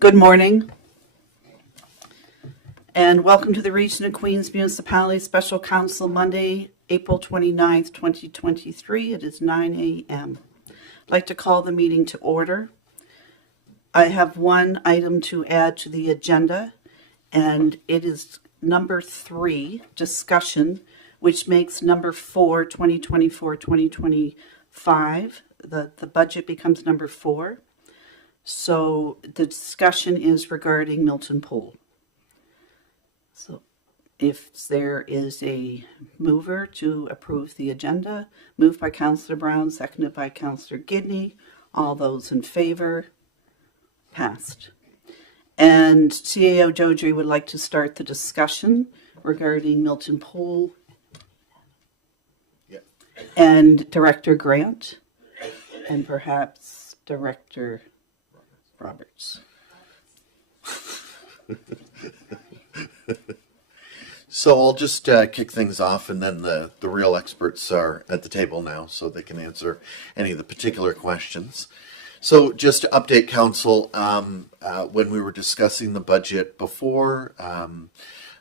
Good morning, and welcome to the Region of Queens Municipality Special Council, Monday, April 29th, 2023. It is 9 a.m. I'd like to call the meeting to order. I have one item to add to the agenda, and it is number 3, discussion, which makes number 4, 2024-2025. The budget becomes number 4. So the discussion is regarding Milton Pool. So if there is a mover to approve the agenda, moved by Councillor Brown, seconded by Councillor Gidney, all those in favor, passed. And CAO Joji would like to start the discussion regarding Milton Pool. Yep. And Director Grant, and perhaps Director Roberts. So I'll just kick things off, and then the real experts are at the table now, so they can answer any of the particular questions. So just to update council, when we were discussing the budget before,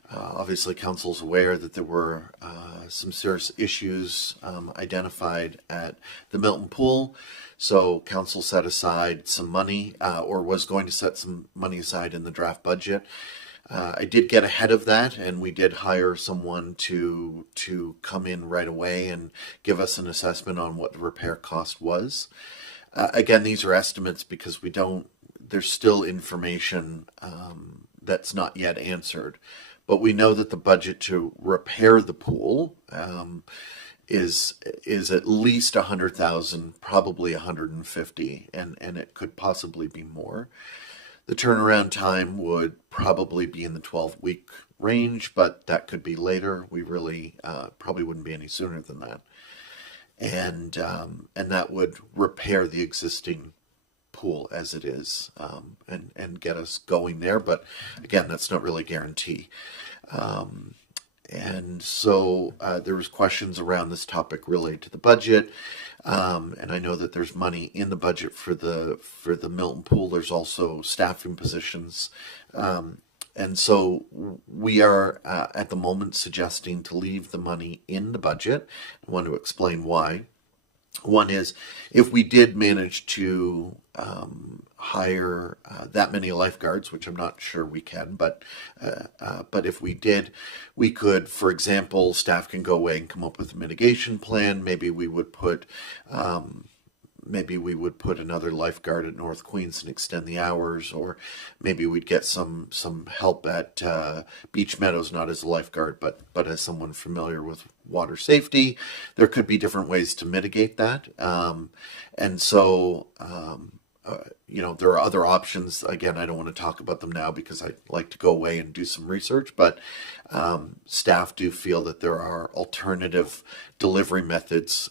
obviously council's aware that there were some serious issues identified at the Milton Pool. So council set aside some money, or was going to set some money aside in the draft budget. I did get ahead of that, and we did hire someone to come in right away and give us an assessment on what the repair cost was. Again, these are estimates because there's still information that's not yet answered. But we know that the budget to repair the pool is at least 100,000, probably 150, and it could possibly be more. The turnaround time would probably be in the 12-week range, but that could be later. We really probably wouldn't be any sooner than that. And that would repair the existing pool as it is, and get us going there. But again, that's not really a guarantee. And so there was questions around this topic related to the budget. And I know that there's money in the budget for the Milton Pool. There's also staffing positions. And so we are at the moment suggesting to leave the money in the budget. I want to explain why. One is, if we did manage to hire that many lifeguards, which I'm not sure we can, but if we did, we could, for example, staff can go away and come up with a mitigation plan. Maybe we would put another lifeguard at North Queens and extend the hours, or maybe we'd get some help at Beach Meadows, not as a lifeguard, but as someone familiar with water safety. There could be different ways to mitigate that. And so, there are other options. Again, I don't want to talk about them now because I'd like to go away and do some research, but staff do feel that there are alternative delivery methods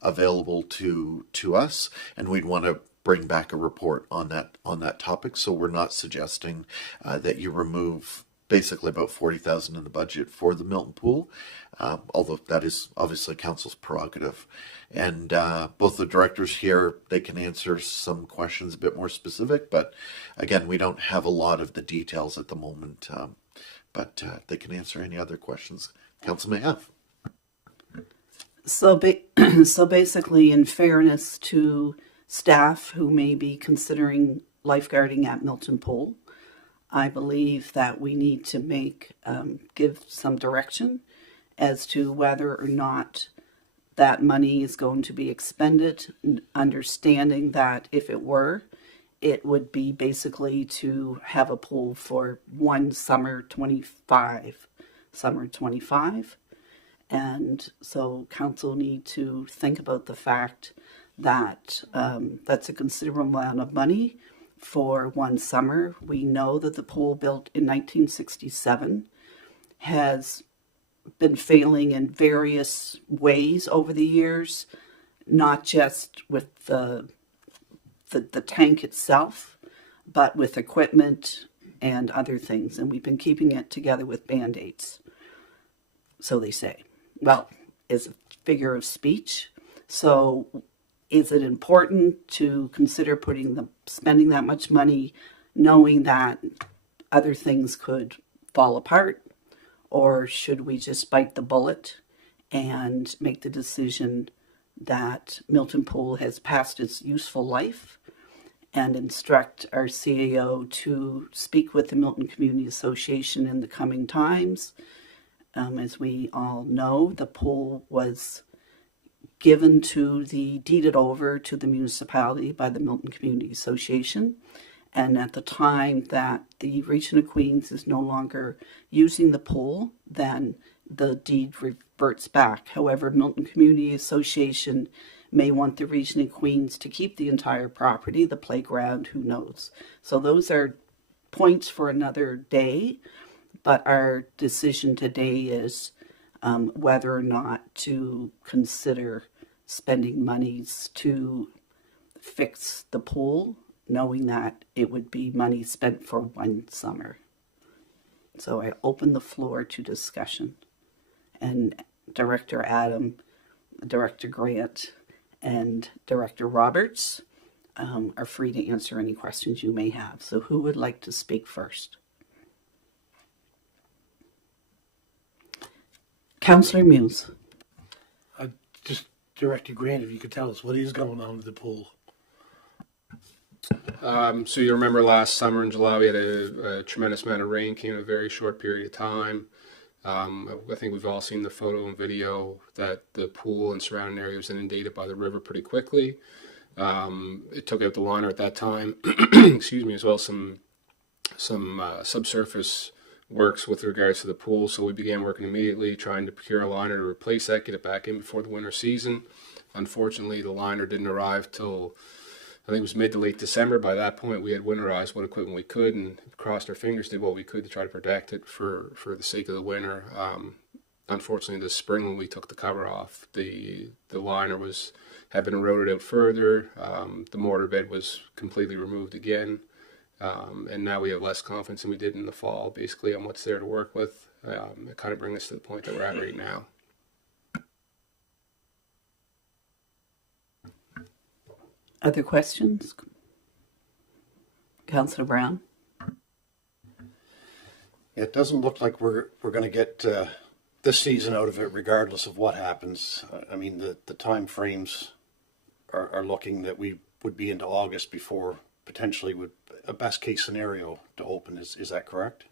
available to us, and we'd want to bring back a report on that topic. So we're not suggesting that you remove basically about 40,000 in the budget for the Milton Pool, although that is obviously council's prerogative. And both the directors here, they can answer some questions a bit more specific, but again, we don't have a lot of the details at the moment, but they can answer any other questions council may have. So basically, in fairness to staff who may be considering lifeguarding at Milton Pool, I believe that we need to give some direction as to whether or not that money is going to be expended, understanding that if it were, it would be basically to have a pool for one summer 25. And so council need to think about the fact that that's a considerable amount of money for one summer. We know that the pool, built in 1967, has been failing in various ways over the years, not just with the tank itself, but with equipment and other things. And we've been keeping it together with Band-Aids, so they say. Well, is a figure of speech. So is it important to consider spending that much money knowing that other things could fall apart? Or should we just bite the bullet and make the decision that Milton Pool has passed its useful life and instruct our CAO to speak with the Milton Community Association in the coming times? As we all know, the pool was deeded over to the municipality by the Milton Community Association. And at the time that the Region of Queens is no longer using the pool, then the deed reverts back. However, Milton Community Association may want the Region of Queens to keep the entire property, the playground, who knows. So those are points for another day, but our decision today is whether or not to consider spending monies to fix the pool, knowing that it would be money spent for one summer. So I open the floor to discussion. And Director Adam, Director Grant, and Director Roberts are free to answer any questions you may have. So who would like to speak first? Councillor Muse. Just Director Grant, if you could tell us what is going on with the pool. So you remember last summer in July we had a tremendous amount of rain, came in a very short period of time. I think we've all seen the photo and video that the pool and surrounding area was inundated by the river pretty quickly. It took out the liner at that time, excuse me, as well as some subsurface works with regards to the pool. So we began working immediately, trying to procure a liner to replace that, get it back in before the winter season. Unfortunately, the liner didn't arrive till I think it was mid to late December. By that point, we had winterized what equipment we could and crossed our fingers, did what we could to try to protect it for the sake of the winter. Unfortunately, this spring when we took the cover off, the liner had been eroded out further. The mortar bed was completely removed again. And now we have less confidence than we did in the fall, basically, on what's there to work with. It kind of brings us to the point that we're at right now. Other questions? Councillor Brown? It doesn't look like we're going to get this season out of it regardless of what happens. I mean, the time frames are looking that we would be into August before potentially would a best case scenario to open. Is that correct?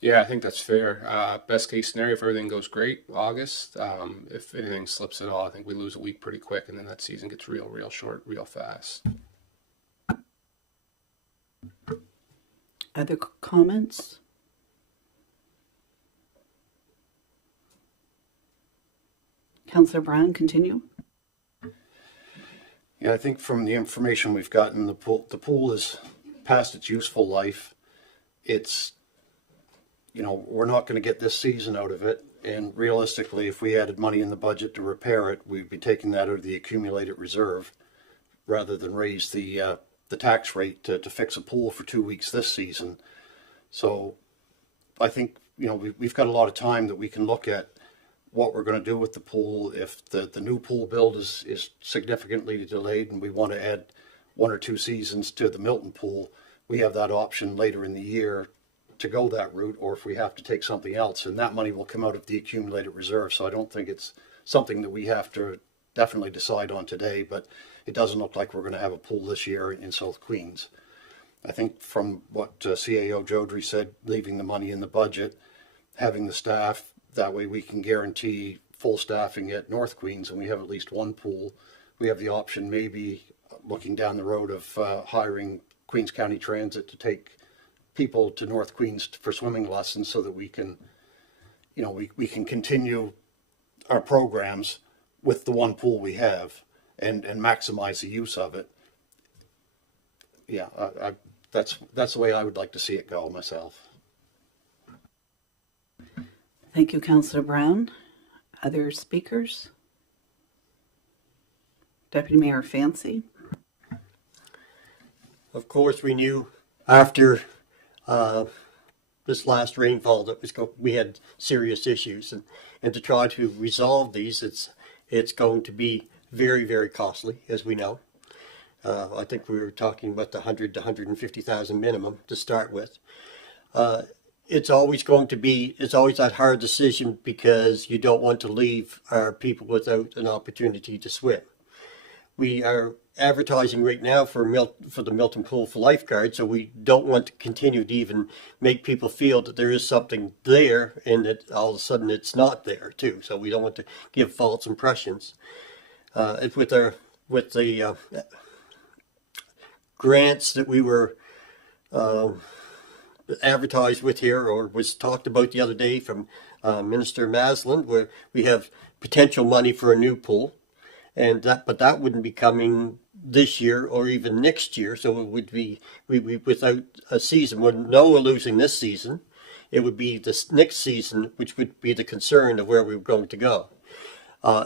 Yeah, I think that's fair. Best case scenario, if everything goes great, August. If anything slips at all, I think we lose a week pretty quick, and then that season gets real short, real fast. Other comments? Councillor Brown, continue. Yeah, I think from the information we've gotten, the pool is past its useful life. It's, we're not going to get this season out of it. And realistically, if we added money in the budget to repair it, we'd be taking that out of the accumulated reserve rather than raise the tax rate to fix a pool for 2 weeks this season. So I think, we've got a lot of time that we can look at what we're going to do with the pool. If the new pool build is significantly delayed and we want to add 1 or 2 seasons to the Milton pool, we have that option later in the year to go that route, or if we have to take something else, and that money will come out of the accumulated reserve. So I don't think it's something that we have to definitely decide on today, but it doesn't look like we're going to have a pool this year in South Queens. I think from what CAO Jodry said, leaving the money in the budget, having the staff, that way we can guarantee full staffing at North Queens, and we have at least one pool. We have the option, maybe looking down the road, of hiring Queens County Transit to take people to North Queens for swimming lessons, so that we can, we can continue our programs with the one pool we have and maximize the use of it. Yeah, that's the way I would like to see it go myself. Thank you, Councillor Brown. Other speakers? Deputy Mayor Fancy. Of course, we knew after this last rainfall that we had serious issues, and to try to resolve these, it's going to be very, very costly, as we know. I think we were talking about the 100 to 150,000 minimum to start with. It's always that hard decision because you don't want to leave our people without an opportunity to swim. We are advertising right now for the Milton Pool for lifeguards, so we don't want to continue to even make people feel that there is something there and that all of a sudden it's not there too. So we don't want to give false impressions. With the grants that we were advertised with here, or was talked about the other day from Minister Maslin, where we have potential money for a new pool. But that wouldn't be coming this year or even next year. So it would be we without a season. When no, we're losing this season, it would be this next season, which would be the concern of where we were going to go.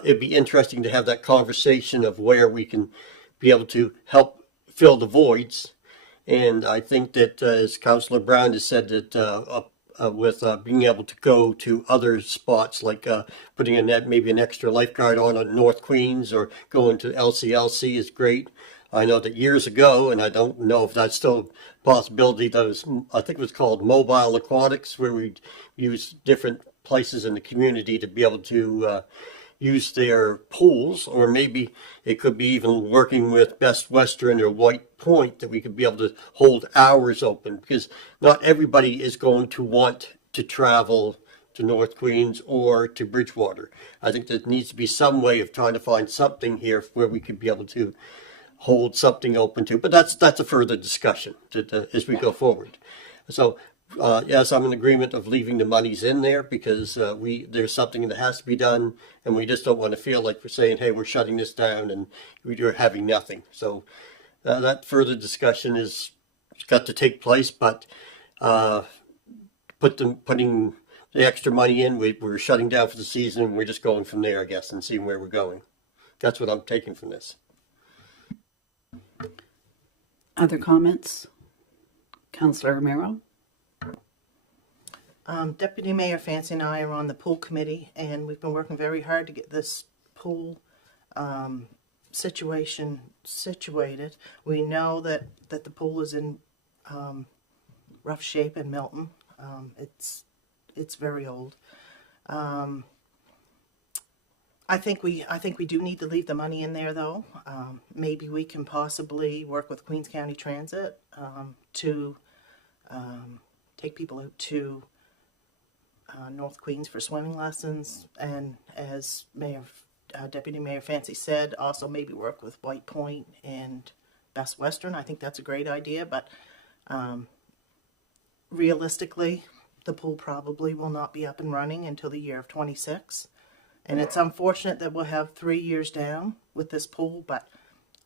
It'd be interesting to have that conversation of where we can be able to help fill the voids. And I think that, as Councillor Brown has said, that with being able to go to other spots, like putting maybe an extra lifeguard on at North Queens or going to LCLC is great. I know that years ago, and I don't know if that's still a possibility, I think it was called Mobile Aquatics, where we use different places in the community to be able to use their pools, or maybe it could be even working with Best Western or White Point, that we could be able to hold hours open, because not everybody is going to want to travel to North Queens or to Bridgewater. I think there needs to be some way of trying to find something here where we could be able to hold something open to, but that's a further discussion as we go forward. So yes, I'm in agreement of leaving the monies in there, because there's something that has to be done, and we just don't want to feel like we're saying, hey, we're shutting this down and we're having nothing. So that further discussion is got to take place, but putting the extra money in, we're shutting down for the season, and we're just going from there, I guess, and seeing where we're going. That's what I'm taking from this. Other comments? Councillor Romero? Deputy Mayor Fancy and I are on the pool committee, and we've been working very hard to get this pool situation situated. We know that the pool is in rough shape in Milton. It's very old. I think we do need to leave the money in there, though. Maybe we can possibly work with Queens County Transit to take people out to North Queens for swimming lessons, and as Deputy Mayor Fancy said, also maybe work with White Point and Best Western. I think that's a great idea, but realistically, the pool probably will not be up and running until the year of 26. And it's unfortunate that we'll have 3 years down with this pool, but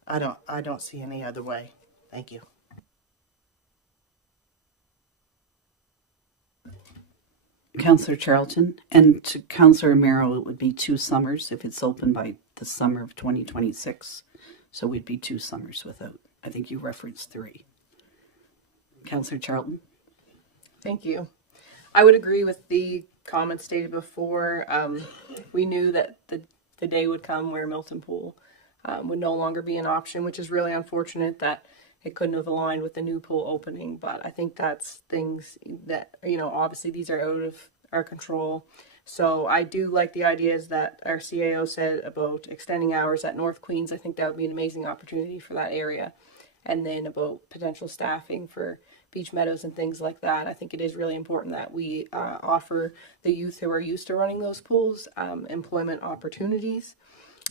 I don't see any other way. Thank you. Councillor Charlton, and to Councillor Romero, it would be 2 summers if it's open by the summer of 2026. So we'd be 2 summers without. I think you referenced 3. Councillor Charlton? Thank you. I would agree with the comments stated before. We knew that the day would come where Milton Pool would no longer be an option, which is really unfortunate that it couldn't have aligned with the new pool opening. But I think that's things that, obviously these are out of our control. So I do like the ideas that our CAO said about extending hours at North Queens. I think that would be an amazing opportunity for that area. And then about potential staffing for Beach Meadows and things like that. I think it is really important that we offer the youth who are used to running those pools employment opportunities.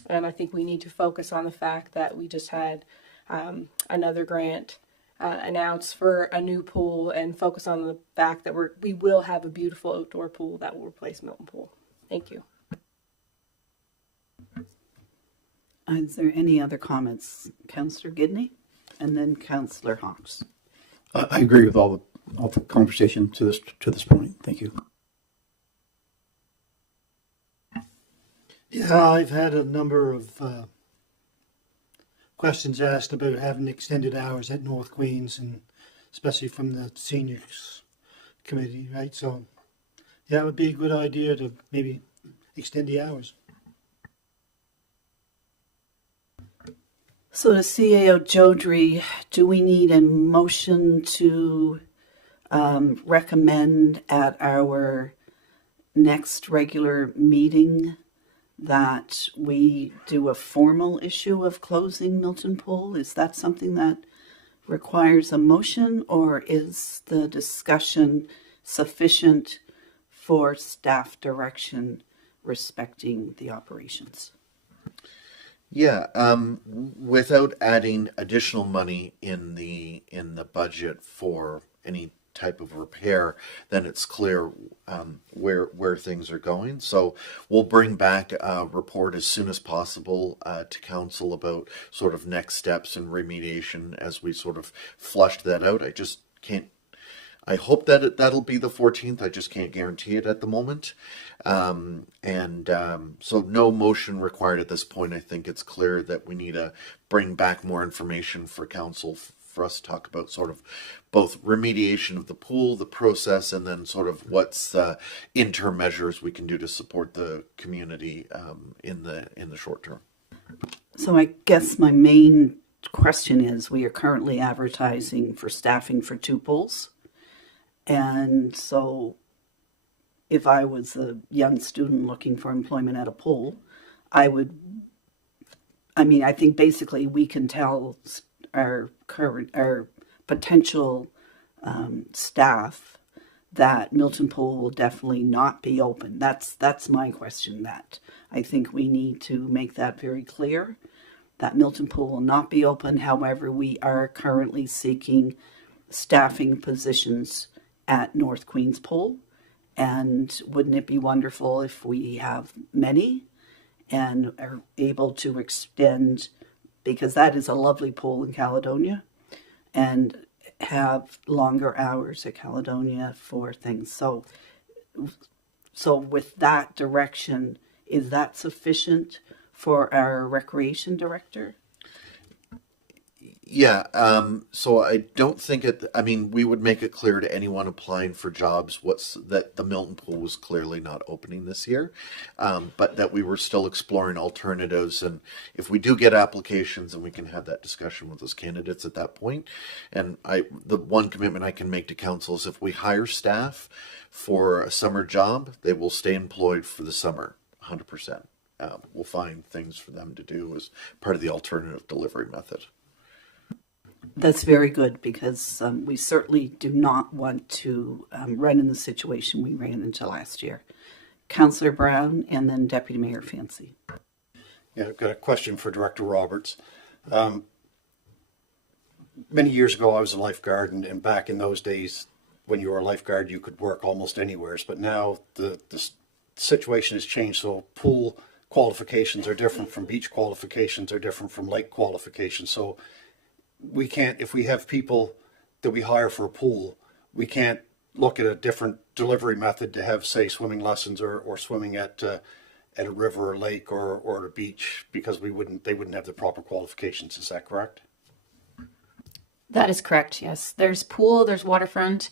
And I think we need to focus on the fact that we just had another grant announced for a new pool, and focus on the fact that we will have a beautiful outdoor pool that will replace Milton Pool. Thank you. Is there any other comments? Councillor Gidney, and then Councillor Hawks. I agree with all the conversation to this point. Thank you. Yeah, I've had a number of questions asked about having extended hours at North Queens, and especially from the seniors committee, right? So yeah, it would be a good idea to maybe extend the hours. So to CAO Jodrey, do we need a motion to recommend at our next regular meeting that we do a formal issue of closing Milton Pool? Is that something that requires a motion, or is the discussion sufficient for staff direction respecting the operations? Yeah, without adding additional money in the budget for any type of repair, then it's clear where things are going. So we'll bring back a report as soon as possible to council about sort of next steps and remediation as we sort of flushed that out. I just can't. I hope that that'll be the 14th. I just can't guarantee it at the moment. So no motion required at this point. I think it's clear that we need to bring back more information for council for us to talk about sort of both remediation of the pool, the process, and then sort of what's the interim measures we can do to support the community in the short term. So I guess my main question is, we are currently advertising for staffing for 2 pools. And so if I was a young student looking for employment at a pool, I think basically we can tell our potential staff that Milton Pool will definitely not be open. That's my question. That I think we need to make that very clear, that Milton Pool will not be open. However, we are currently seeking staffing positions at North Queens Pool, and wouldn't it be wonderful if we have many and are able to extend, because that is a lovely pool in Caledonia, and have longer hours at Caledonia for things. So with that direction, is that sufficient for our recreation director? Yeah, so I don't think we would make it clear to anyone applying for jobs that the Milton Pool was clearly not opening this year, but that we were still exploring alternatives. And if we do get applications, and we can have that discussion with those candidates at that point. And the one commitment I can make to council is if we hire staff for a summer job, they will stay employed for the summer, 100%. We'll find things for them to do as part of the alternative delivery method. That's very good, because we certainly do not want to run in the situation we ran into last year. Councillor Brown, and then Deputy Mayor Fancy. Yeah, I've got a question for Director Roberts. Many years ago, I was a lifeguard, and back in those days, when you were a lifeguard, you could work almost anywhere. But now the situation has changed, so pool qualifications are different from beach qualifications, are different from lake qualifications. So we can't, if we have people that we hire for a pool, we can't look at a different delivery method to have, say, swimming lessons or swimming at a river or lake or a beach, because they wouldn't have the proper qualifications. Is that correct? That is correct, yes. There's pool, there's waterfront,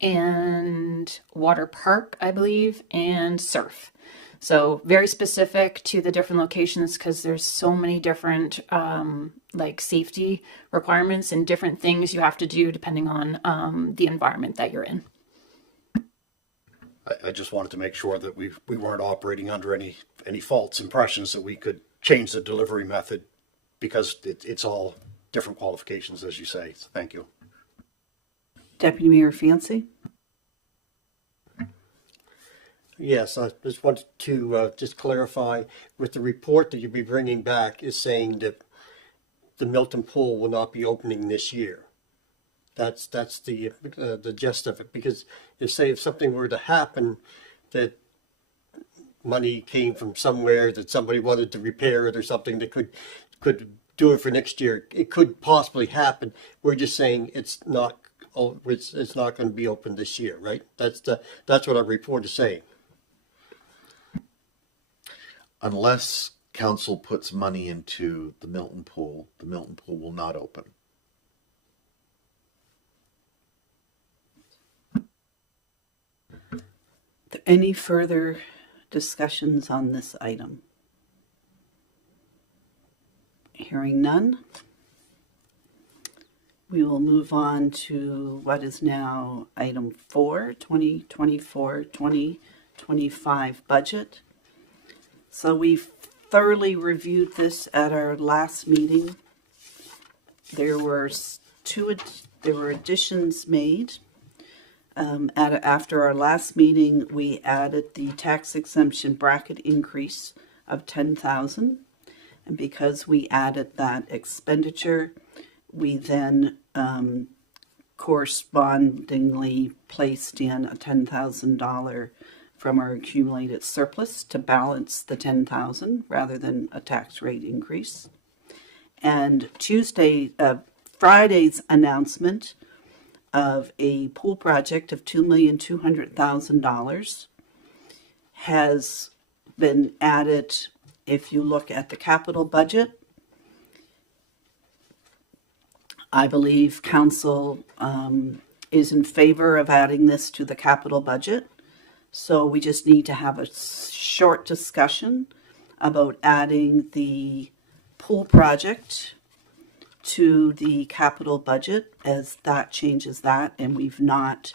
and water park, I believe, and surf. So very specific to the different locations, because there's so many different safety requirements and different things you have to do depending on the environment that you're in. I just wanted to make sure that we weren't operating under any false impressions that we could change the delivery method, because it's all different qualifications, as you say. So thank you. Deputy Mayor Fancy. Yes, I just wanted to just clarify, with the report that you'll be bringing back is saying that the Milton Pool will not be opening this year. That's the gist of it, because if something were to happen, that money came from somewhere, that somebody wanted to repair it or something that could do it for next year, it could possibly happen. We're just saying it's not going to be open this year, right? That's what our report is saying. Unless council puts money into the Milton Pool will not open. Any further discussions on this item? Hearing none. We will move on to what is now item 4, 2024-2025 budget. So we've thoroughly reviewed this at our last meeting. There were additions made. After our last meeting, we added the tax exemption bracket increase of $10,000. And because we added that expenditure, we then correspondingly placed in a $10,000 from our accumulated surplus to balance the $10,000 rather than a tax rate increase. And Friday's announcement of a pool project of $2,200,000 has been added. If you look at the capital budget, I believe council is in favor of adding this to the capital budget. So we just need to have a short discussion about adding the pool project to the capital budget, as that changes that, and we've not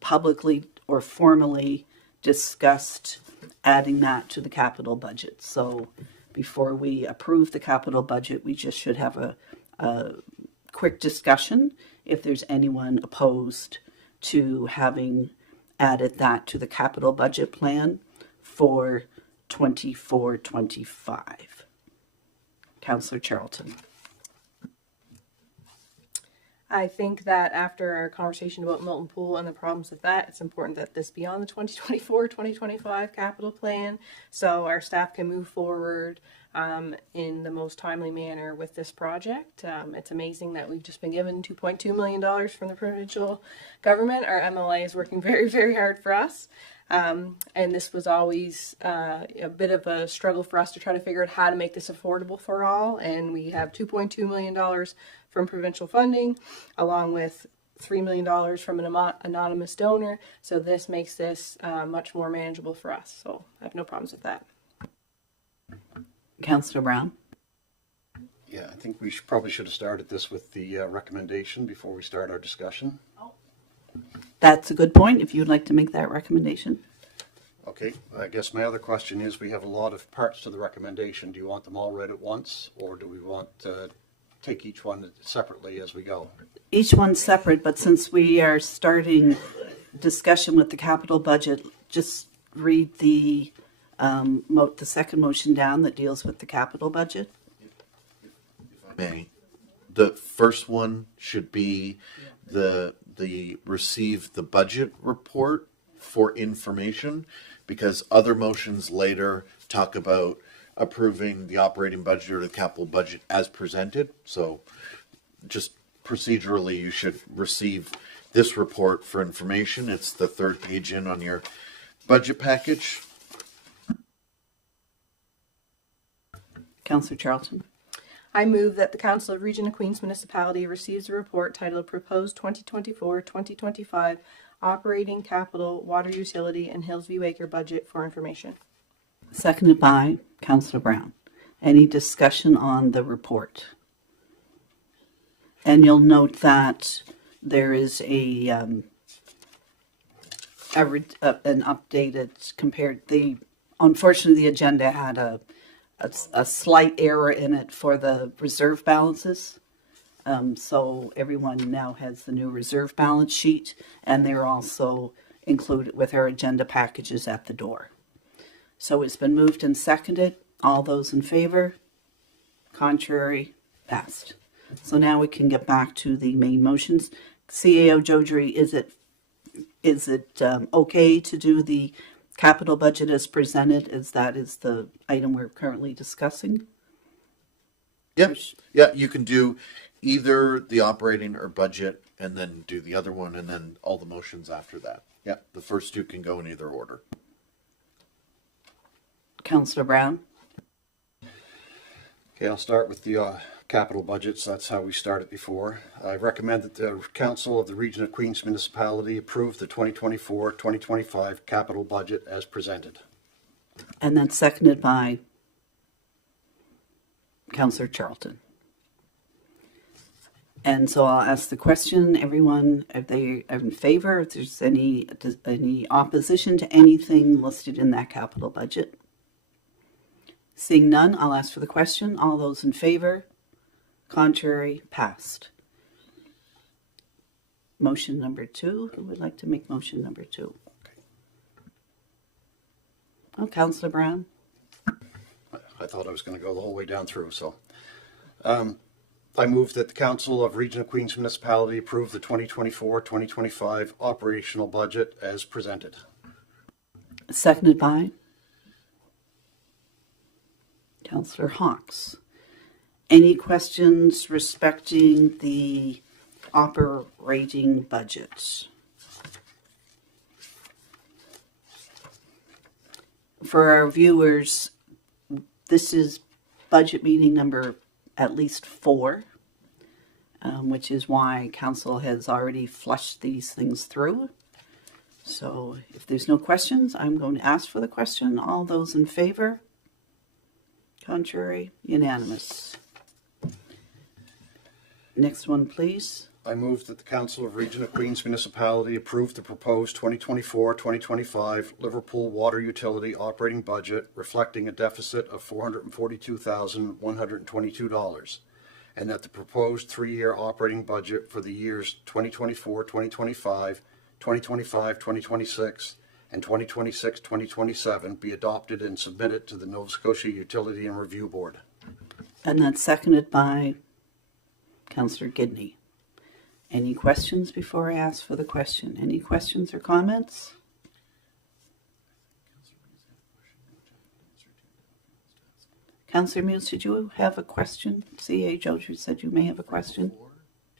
publicly or formally discussed adding that to the capital budget. So before we approve the capital budget, we just should have a quick discussion if there's anyone opposed to having added that to the capital budget plan for 24-25. Councillor Charlton. I think that after our conversation about Milton Pool and the problems with that, it's important that this be on the 2024-2025 capital plan so our staff can move forward in the most timely manner with this project. It's amazing that we've just been given $2.2 million from the provincial government. Our MLA is working very, very hard for us. And this was always a bit of a struggle for us to try to figure out how to make this affordable for all. And we have $2.2 million from provincial funding, along with $3 million from an anonymous donor. So this makes this much more manageable for us. So I have no problems with that. Councillor Brown. Yeah, I think we probably should have started this with the recommendation before we start our discussion. That's a good point, if you'd like to make that recommendation. Okay, I guess my other question is, we have a lot of parts to the recommendation. Do you want them all read at once, or do we want to take each one separately as we go? Each one's separate, but since we are starting discussion with the capital budget, just read the second motion down that deals with the capital budget. May. The first one should be the receive the budget report for information, because other motions later talk about approving the operating budget or the capital budget as presented. So just procedurally, you should receive this report for information. It's the third page in on your budget package. Councillor Charlton. I move that the Council of Region of Queens Municipality receives a report titled Proposed 2024-2025 Operating Capital Water Utility and Hillsview Acre Budget for information. Seconded by Councillor Brown. Any discussion on the report? And you'll note that there is an updated compared. Unfortunately, the agenda had a slight error in it for the reserve balances. So everyone now has the new reserve balance sheet, and they're also included with our agenda packages at the door. So it's been moved and seconded. All those in favor? Contrary? Passed. So now we can get back to the main motions. CAO Jodry, is it okay to do the capital budget as presented, as that is the item we're currently discussing? Yeah, you can do either the operating or budget and then do the other one and then all the motions after that. Yeah, the first two can go in either order. Councillor Brown. Okay, I'll start with the capital budgets. That's how we started before. I recommend that the Council of the Region of Queens Municipality approve the 2024-2025 capital budget as presented. And then seconded by Councillor Charlton. And so I'll ask the question, everyone, if they are in favor, if there's any opposition to anything listed in that capital budget. Seeing none, I'll ask for the question. All those in favor? Contrary? Passed. Motion number 2. Who would like to make motion number 2? Oh, Councillor Brown. I thought I was going to go the whole way down through, so. I move that the Council of Region of Queens Municipality approve the 2024-2025 operational budget as presented. Seconded by Councillor Hawks. Any questions respecting the operating budget? For our viewers, this is budget meeting number at least 4, which is why council has already flushed these things through. So if there's no questions, I'm going to ask for the question. All those in favor? Contrary? Unanimous. Next one, please. I move that the Council of Region of Queens Municipality approve the proposed 2024-2025 Liverpool Water Utility operating budget reflecting a deficit of $442,122, and that the proposed 3-year operating budget for the years 2024-2025, 2025-2026, and 2026-2027 be adopted and submitted to the Nova Scotia Utility and Review Board. And that's seconded by Councillor Gidney. Any questions before I ask for the question? Any questions or comments? Councillor Muse, did you have a question? C.A. Joju said you may have a question. Do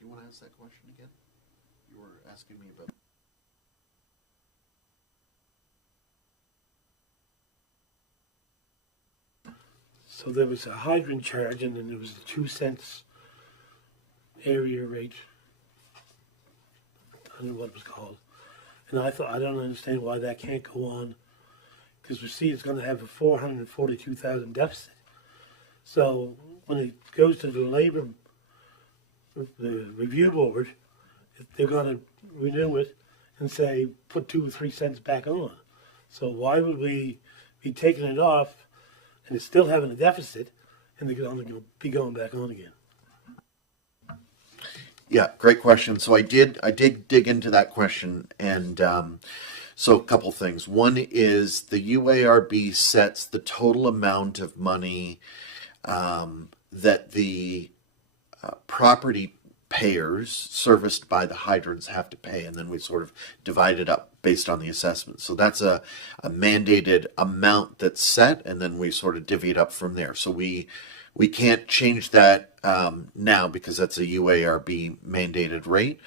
you want to ask that question again? You were asking me about. So there was a hydrant charge, and then there was the 2 cents area rate. I don't know what it was called. And I thought, I don't understand why that can't go on, because we see it's going to have a 442,000 deficit. So when it goes to the review board, they're going to renew it and say, put 2 or 3 cents back on. So why would we be taking it off and it's still having a deficit and they're going to be going back on again? Yeah, great question. So I did dig into that question, and so a couple things. One is the UARB sets the total amount of money that the property payers serviced by the hydrants have to pay, and then we sort of divide it up based on the assessment. So that's a mandated amount that's set, and then we sort of divvy it up from there. So we can't change that now because that's a UARB mandated rate.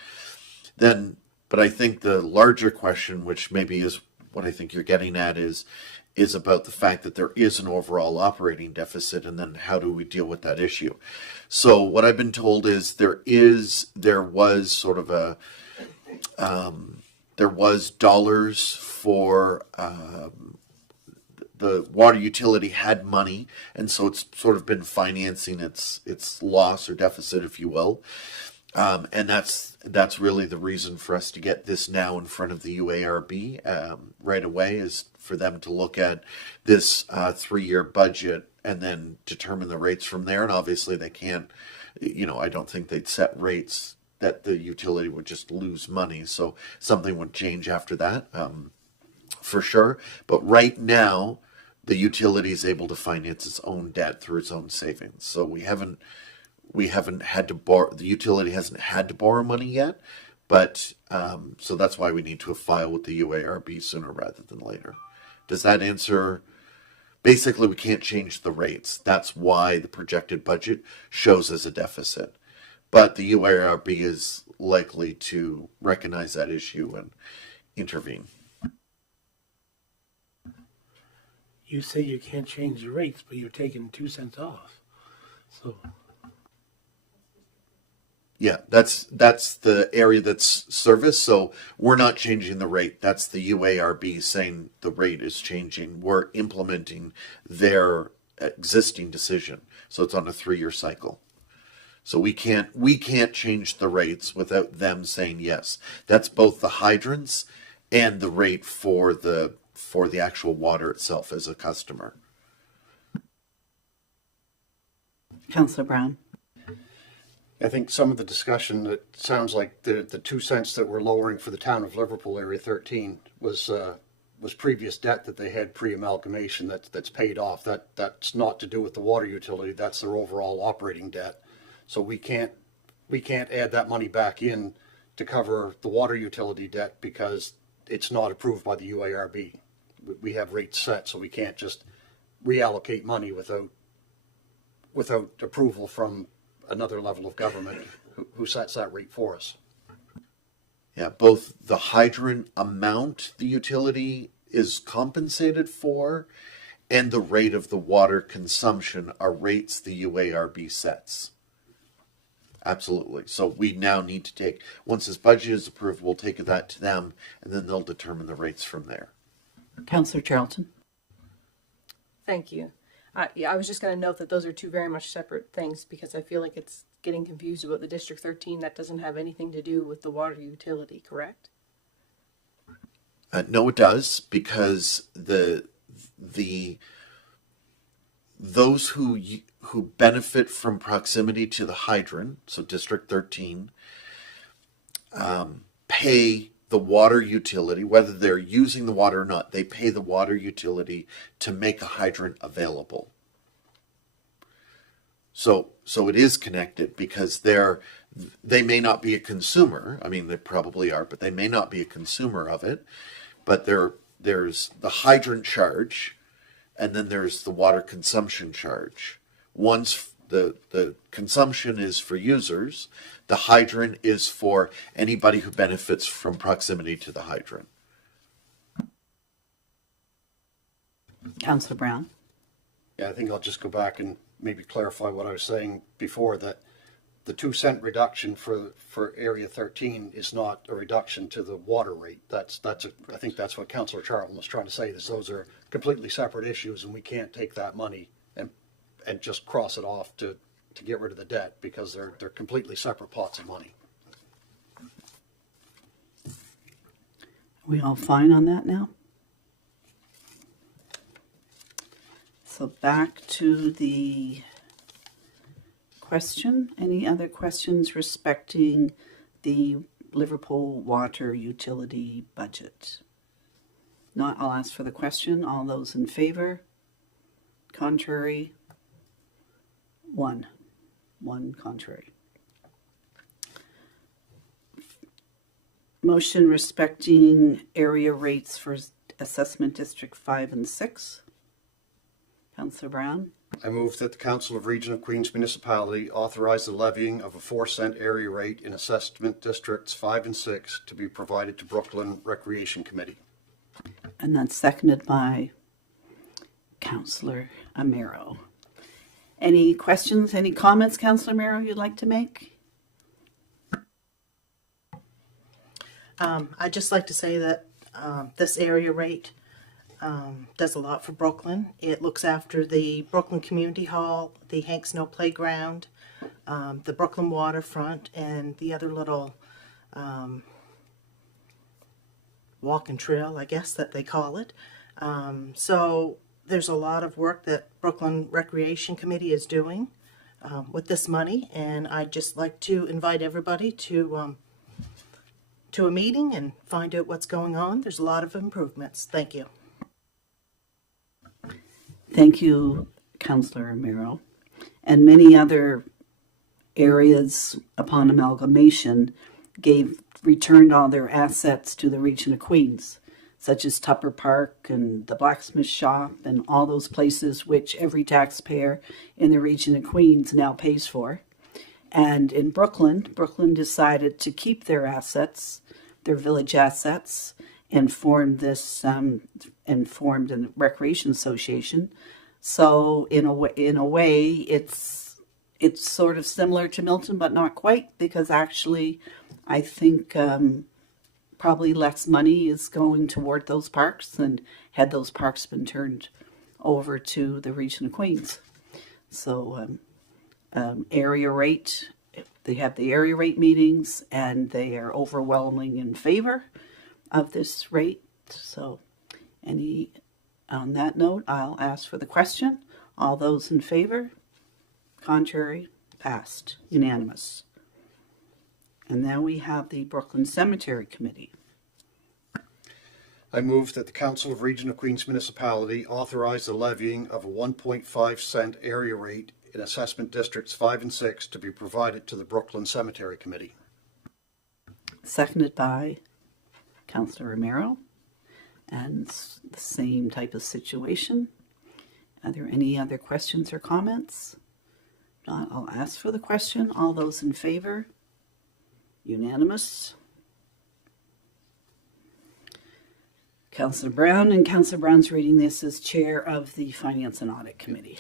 Then, but I think the larger question, which maybe is what I think you're getting at, is about the fact that there is an overall operating deficit, and then how do we deal with that issue? So what I've been told is there was sort of a there was dollars for the water utility had money, and so it's sort of been financing its loss or deficit, if you will. And that's really the reason for us to get this now in front of the UARB right away, is for them to look at this 3-year budget and then determine the rates from there. And obviously they can't, I don't think they'd set rates that the utility would just lose money. So something would change after that, for sure. But right now, the utility is able to finance its own debt through its own savings. So we haven't had to borrow, the utility hasn't had to borrow money yet, but so that's why we need to file with the UARB sooner rather than later. Does that answer? Basically, we can't change the rates. That's why the projected budget shows as a deficit. But the UARB is likely to recognize that issue and intervene. You say you can't change the rates, but you're taking 2 cents off. So Yeah, that's the area that's serviced. So we're not changing the rate. That's the UARB saying the rate is changing. We're implementing their existing decision. So it's on a 3-year cycle. So we can't change the rates without them saying yes. That's both the hydrants and the rate for the actual water itself as a customer. Councillor Brown. I think some of the discussion, it sounds like the 2 cents that we're lowering for the town of Liverpool, Area 13, was previous debt that they had pre-amalgamation that's paid off. That's not to do with the water utility. That's their overall operating debt. So we can't add that money back in to cover the water utility debt because it's not approved by the UARB. We have rates set, so we can't just reallocate money without approval from another level of government who sets that rate for us. Yeah, both the hydrant amount the utility is compensated for and the rate of the water consumption are rates the UARB sets. Absolutely. So we now need to take, once this budget is approved, we'll take that to them and then they'll determine the rates from there. Councillor Charlton. Thank you. Yeah, I was just going to note that those are two very much separate things because I feel like it's getting confused about the District 13. That doesn't have anything to do with the water utility, correct? No, it does, because those who benefit from proximity to the hydrant, so District 13, pay the water utility, whether they're using the water or not, they pay the water utility to make a hydrant available. So it is connected because they may not be a consumer. I mean, they probably are, but they may not be a consumer of it. But there's the hydrant charge, and then there's the water consumption charge. One's the consumption is for users. The hydrant is for anybody who benefits from proximity to the hydrant. Councillor Brown. Yeah, I think I'll just go back and maybe clarify what I was saying before, that the 2 cent reduction for Area 13 is not a reduction to the water rate. I think that's what Councillor Charlton was trying to say, is those are completely separate issues and we can't take that money and just cross it off to get rid of the debt because they're completely separate pots of money. Are we all fine on that now? So back to the question. Any other questions respecting the Liverpool water utility budget? Not, I'll ask for the question. All those in favor? Contrary? One contrary. Motion respecting area rates for assessment district 5 and 6. Councillor Brown. I move that the Council of Region of Queens Municipality authorize the levying of a 4 cent area rate in assessment districts 5 and 6 to be provided to Brooklyn Recreation Committee. And that's seconded by Councillor Amero. Any questions, any comments, Councillor Amero, you'd like to make? I'd just like to say that this area rate does a lot for Brooklyn. It looks after the Brooklyn Community Hall, the Hank Snow Playground, the Brooklyn Waterfront, and the other little walking trail, I guess that they call it. So there's a lot of work that Brooklyn Recreation Committee is doing with this money, and I'd just like to invite everybody to a meeting and find out what's going on. There's a lot of improvements. Thank you. Thank you, Councillor Amero. And many other areas upon amalgamation returned all their assets to the region of Queens, such as Tupper Park and the blacksmith shop and all those places which every taxpayer in the region of Queens now pays for. And in Brooklyn decided to keep their assets, their village assets, and formed a recreation association. So in a way, it's sort of similar to Milton, but not quite, because actually, I think probably less money is going toward those parks, and had those parks been turned over to the region of Queens. So area rate, they have the area rate meetings, and they are overwhelming in favor of this rate. So on that note, I'll ask for the question. All those in favor? Contrary? Passed. Unanimous. And now we have the Brooklyn Cemetery Committee. I move that the Council of Region of Queens Municipality authorize the levying of a 1.5 cent area rate in assessment districts 5 and 6 to be provided to the Brooklyn Cemetery Committee. Seconded by Councilor Romero. And it's the same type of situation. Are there any other questions or comments? If not, I'll ask for the question. All those in favor? Unanimous. Councilor Brown, and Councilor Brown's reading this as chair of the Finance and Audit Committee.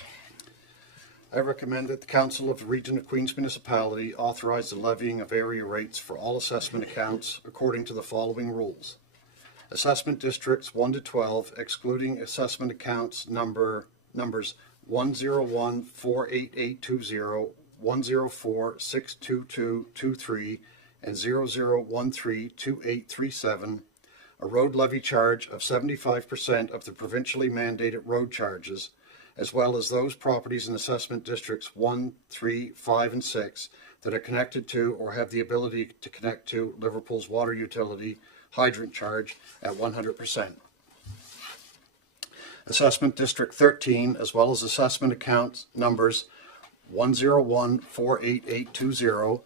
I recommend that the Council of the Region of Queens Municipality authorize the levying of area rates for all assessment accounts according to the following rules. Assessment districts 1 to 12, excluding assessment accounts numbers 101-48820, 104-62223, and 00132837, a road levy charge of 75% of the provincially mandated road charges, as well as those properties in assessment districts 1, 3, 5, and 6 that are connected to or have the ability to connect to Liverpool's water utility hydrant charge at 100%. Assessment District 13, as well as assessment account numbers 101-48820,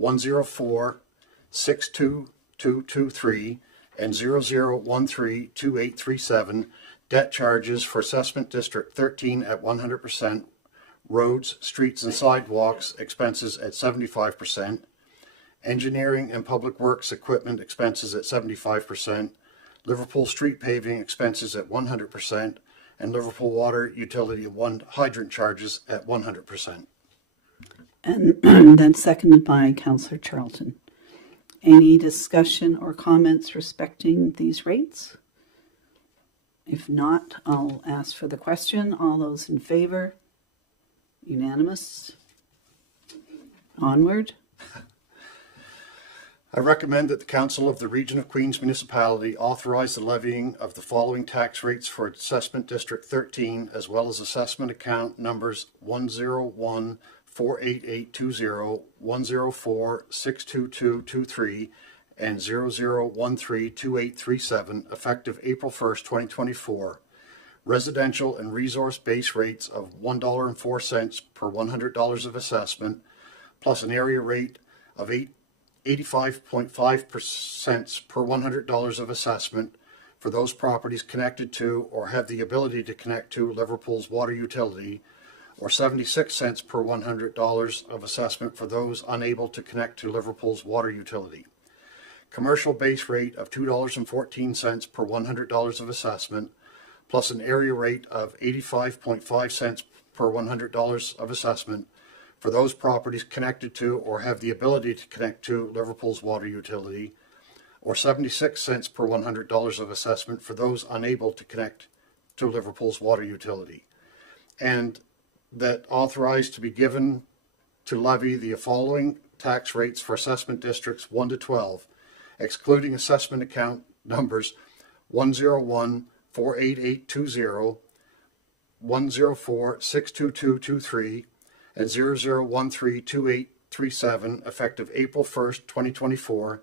104-62223, and 00132837, debt charges for Assessment District 13 at 100%, roads, streets, and sidewalks expenses at 75%, engineering and public works equipment expenses at 75%, Liverpool street paving expenses at 100%, and Liverpool water utility hydrant charges at 100%. And then seconded by Councillor Charlton. Any discussion or comments respecting these rates? If not, I'll ask for the question. All those in favor? Unanimous. Onward. I recommend that the Council of the Region of Queens Municipality authorize the levying of the following tax rates for Assessment District 13, as well as assessment account numbers 101-48820, 104-62223, and 00132837, effective April 1st, 2024. Residential and resource base rates of $1.04 per $100 of assessment, plus an area rate of 85.5% per $100 of assessment for those properties connected to or have the ability to connect to Liverpool's water utility, or 76 cents per $100 of assessment for those unable to connect to Liverpool's water utility. Commercial base rate of $2.14 per $100 of assessment, plus an area rate of 85.5 cents per $100 of assessment for those properties connected to or have the ability to connect to Liverpool's water utility, or 76 cents per $100 of assessment for those unable to connect to Liverpool's water utility. And that authorized to be given to levy the following tax rates for assessment districts 1 to 12, excluding assessment account numbers 101-48820, 104-62223, and 00132837, effective April 1st, 2024.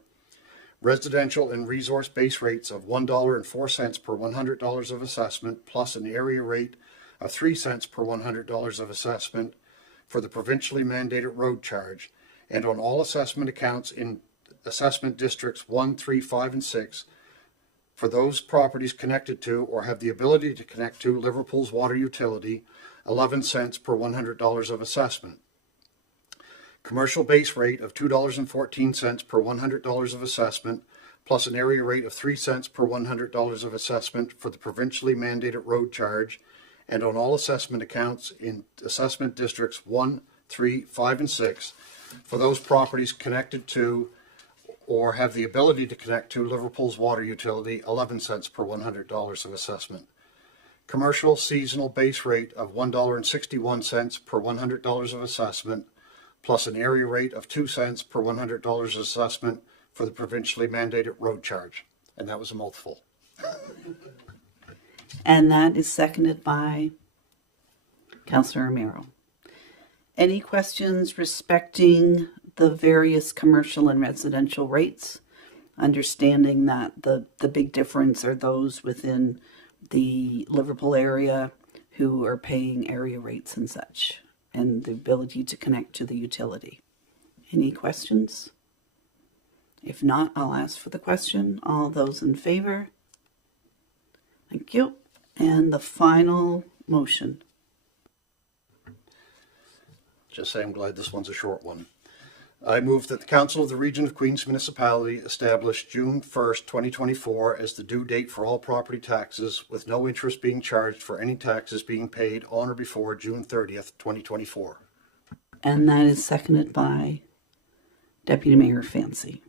Residential and resource base rates of $1.04 per $100 of assessment, plus an area rate of 3 cents per $100 of assessment for the provincially mandated road charge, and on all assessment accounts in assessment districts 1, 3, 5, and 6 for those properties connected to or have the ability to connect to Liverpool's water utility, 11 cents per $100 of assessment. Commercial base rate of $2.14 per $100 of assessment, plus an area rate of 3 cents per $100 of assessment for the provincially mandated road charge, and on all assessment accounts in assessment districts 1, 3, 5, and 6 for those properties connected to or have the ability to connect to Liverpool's water utility, 11 cents per $100 of assessment. commercial seasonal base rate of $1.61 per $100 of assessment, plus an area rate of 2 cents per $100 assessment for the provincially mandated road charge. And that was a mouthful. And that is seconded by Councillor Romero. Any questions respecting the various commercial and residential rates? Understanding that the big difference are those within the Liverpool area who are paying area rates and such, and the ability to connect to the utility. Any questions? If not, I'll ask for the question. All those in favor? Thank you. And the final motion. Just say I'm glad this one's a short one. I move that the Council of the Region of Queens Municipality establish June 1st, 2024 as the due date for all property taxes, with no interest being charged for any taxes being paid on or before June 30th, 2024. And that is seconded by Deputy Mayor Fancy.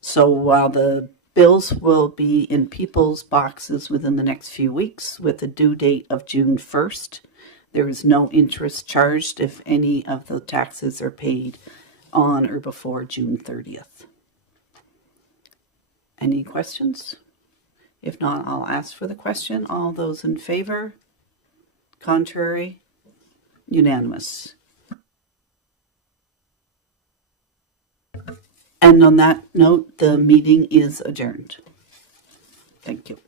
So while the bills will be in people's boxes within the next few weeks with a due date of June 1st, there is no interest charged if any of the taxes are paid on or before June 30th. Any questions? If not, I'll ask for the question. All those in favor? Contrary? Unanimous. And on that note, the meeting is adjourned. Thank you.